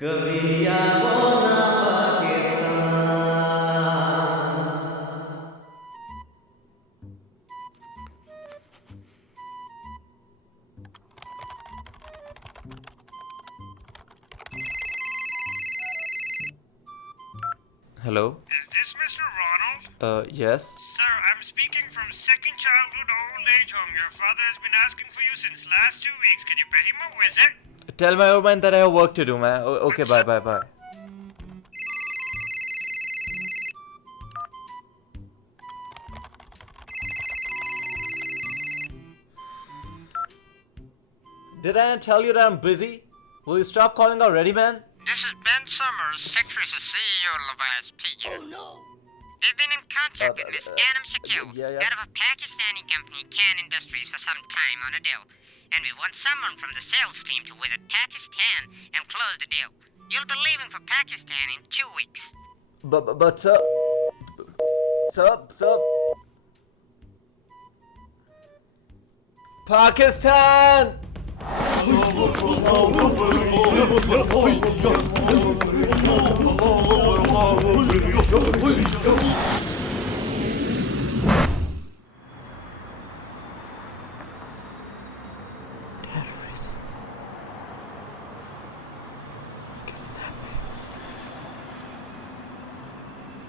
कभी आओ ना Pakistan. Hello? Is this Mr. Ronald? Yes. Sir, I'm speaking from Second Childhood Old Age Home. Your father has been asking for you since last 2 weeks. Can you pay him a visit? Tell my old man that I have work to do, man. Okay, bye. Did I not tell you that I'm busy? Will you stop calling already, man? This is Ben Summers, Secretary to CEO Levi speaking. Oh no. We've been in contact with Miss Anam Shakil, yeah. head of a Pakistani company, Khan Industries, for some time on a deal. And we want someone from the sales team to visit Pakistan and close the deal. You'll be leaving for Pakistan in 2 weeks. But sir... Sir... Pakistan!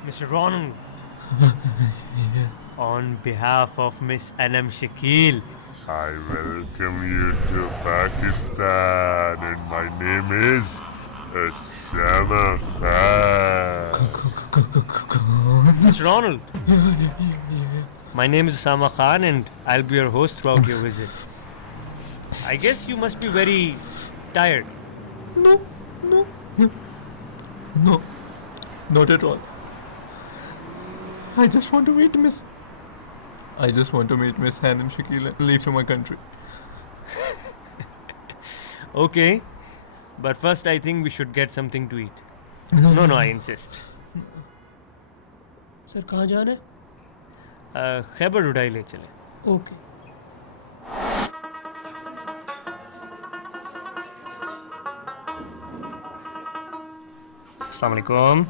Mr. Ronald. On behalf of Miss Anam Shakil. I welcome you to Pakistan, and my name is Osama Khan. Mr. Ronald. My name is Osama Khan and I'll be your host throughout your visit. I guess you must be very tired. No, not at all. I just want to meet Miss Hanum Shakil and leave to my country. Okay. But first I think we should get something to eat. No, I insist. Sir कहाँ जाना है? खैबर उड़ाई ले चले. Okay. अस्सलाम वालेकुम.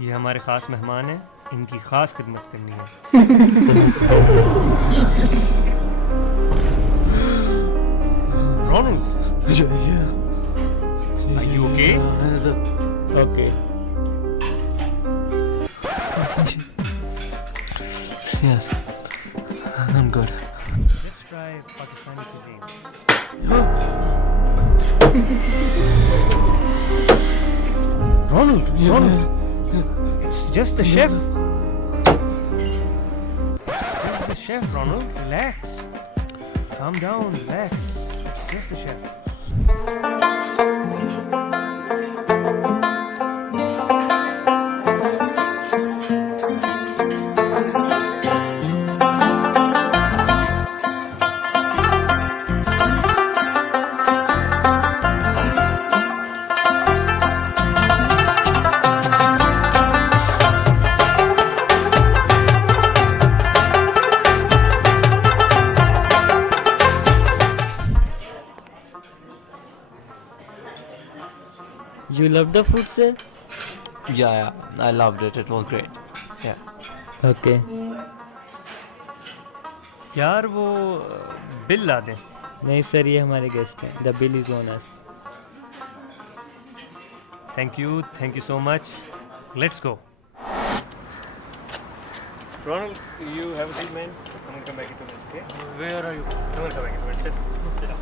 ये हमारे खास मेहमान हैं. इनकी खास खिदमत करनी है. Ronald, are you okay? Okay. Yes, I'm good. Let's try Pakistani cuisine. Ronald, it's just the chef. It's just the chef, Ronald. Relax. Calm down, relax. It's just the chef. You love the food, sir? Yeah, I loved it. It was great. Yeah. Okay. यार वो bill ला दें. नहीं sir, ये हमारे guest हैं. The bill is on us. Thank you so much. Let's go. Ronald, you have a seat, man. I'm gonna come back into this, okay? Where are you? I'm gonna come back into it. Sit down.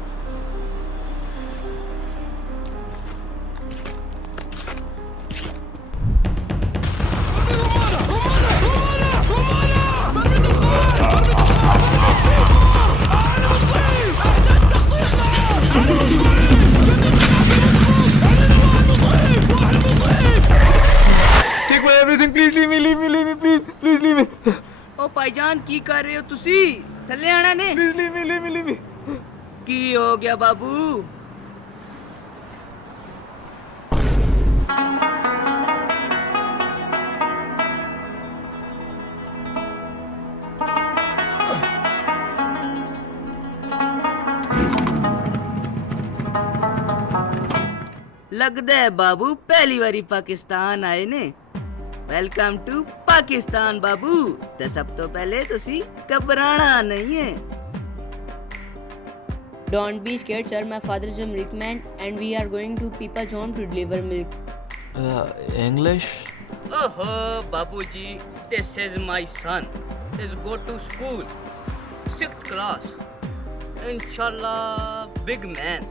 Take my everything. Please leave me. Please leave me. ओ भाईजान की कर रहे हो तुसी? थल्ले आना ने. Please leave me. की हो गया बाबू? लगदा है बाबू पहली बारी पाकिस्तान आए ने। वेलकम टू पाकिस्तान बाबू। ते सब तो पहले तुसी घबराना नहीं है। Don't be scared, sir. My father is a milkman and we are going to people's home to deliver milk. English? ओहो बाबूजी, this is my son. He's go to school, 6th class. Inshallah, big man.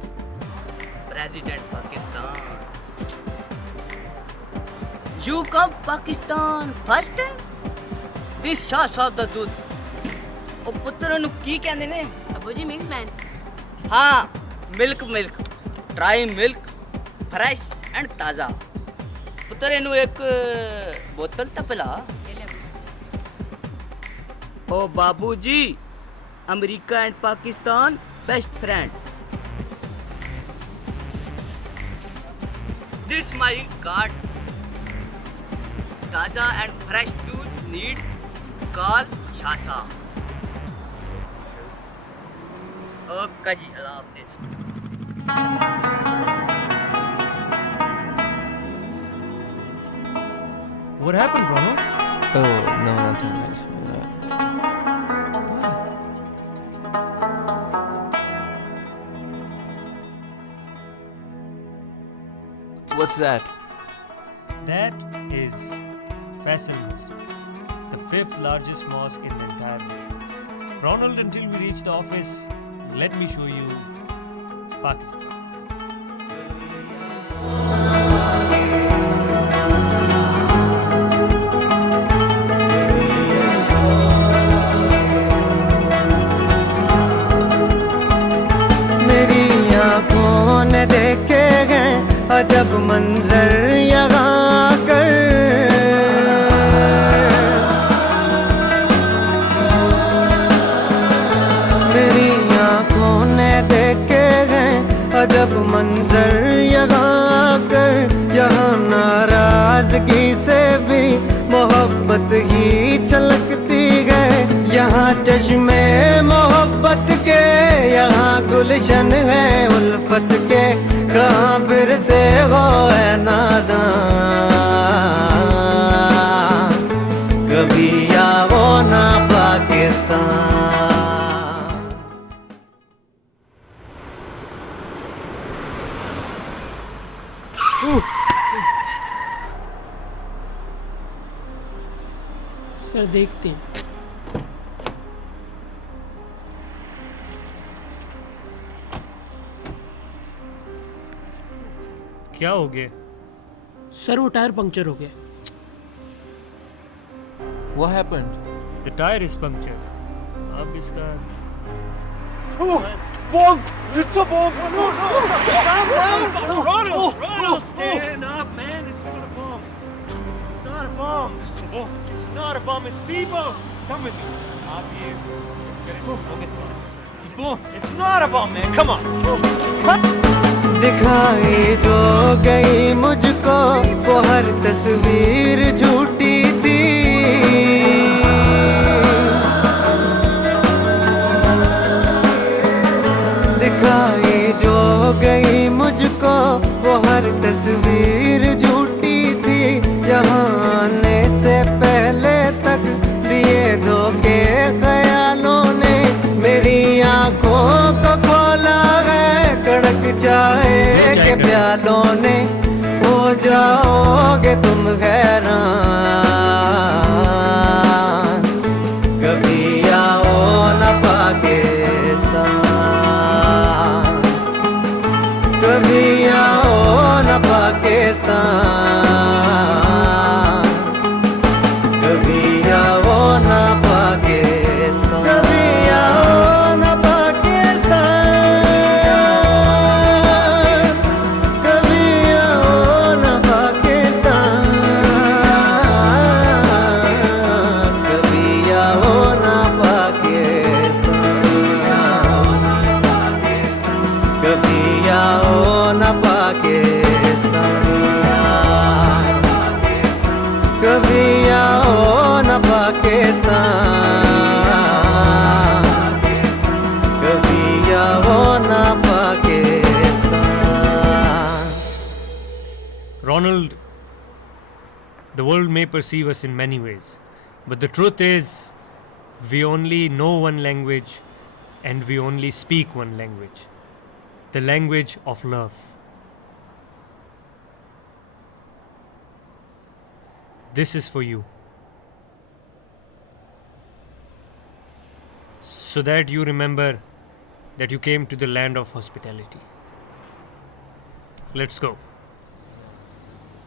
President Pakistan. You come Pakistan first time? This Shah Sahab da दूध। ओ पुत्र नु की कहंदे ने? Abuji, milkman. हाँ, milk milk, dry milk, fresh and ताज़ा। पुत्र इनू एक बोतल तो पिला। ओ बाबूजी, America and Pakistan best friend. This my card. ताज़ा एंड फ्रेश दूध नीड कॉल शासा। ओके जी, अल्लाह हाफिज़। What happened, Ronald? Oh, no, nothing. What's that? That is Faisal Masjid, the 5th largest mosque in the entire world. Ronald, until we reach the office, let me show you Pakistan. मेरी आँखों ने देखे हैं अजब मंजर यहाँ कर। मेरी आँखों ने देखे हैं अजब मंजर यहाँ कर। यहाँ नाराजगी से भी मोहब्बत ही छलकती है। यहाँ चश्मे मोहब्बत के, यहाँ गुलशन है उल्फत के। कहाँ फिरते हो है नादान, कभी आओ ना पाकिस्तान। सर देखते हैं। क्या हो गया? सर वो टायर पंक्चर हो गया। What happened? The tire is punctured. अब इसका Ronald, stand up, man. It's not a bomb. It's not a bomb. It's not a bomb. It's people. Come with me. It's not a bomb, man. Come on. दिखाई जो गई मुझको वो हर तस्वीर झूठी थी। दिखाई जो गई मुझको वो हर तस्वीर झूठी थी। यहाँ आने से पहले तक दिए धोखे ख्यालों ने मेरी आँखों को खोला है। कड़क चाहे के प्यालों ने हो जाओगे तुम हैरान। कभी आओ ना पाकिस्तान, कभी आओ ना पाकिस्तान, कभी आओ ना पाकिस्तान, कभी आओ ना पाकिस्तान, कभी आओ may perceive us in many ways, but the truth is, we only know one language and we only speak one language, the language of love. This is for you, so that you remember that you came to the land of hospitality. Let's go.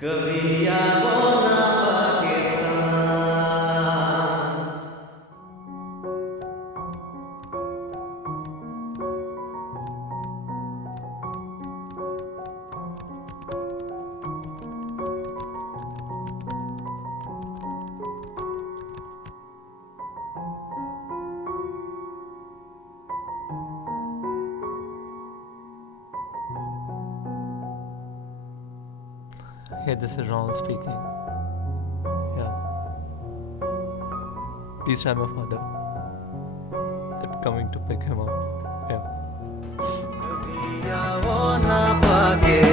कभी आओ ना Pakistan Hey, this is Ronald speaking. Yeah. Please try my father. I'm coming to pick him up. Yeah. कभी आओ ना पाकिस्तान